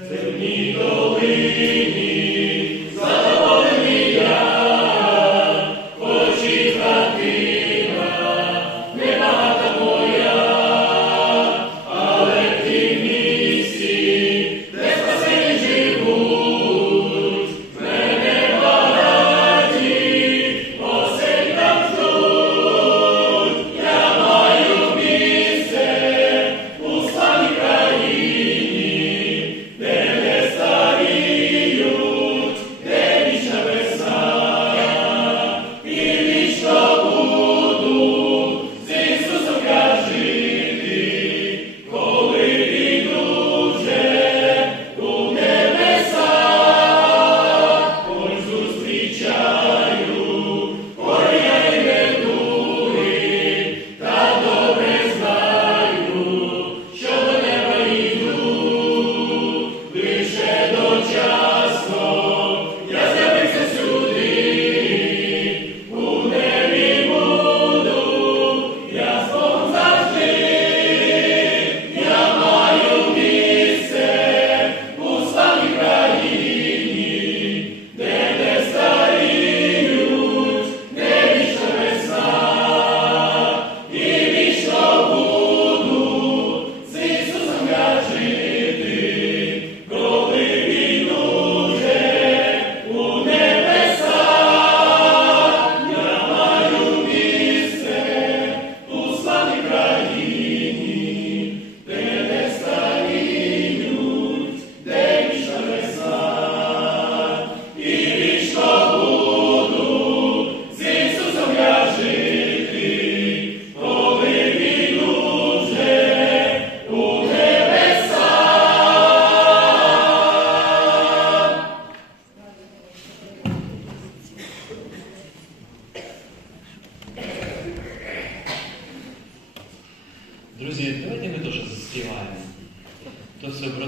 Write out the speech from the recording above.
Земні доли. Друзі, давайте ми теж заспіваємо. То все про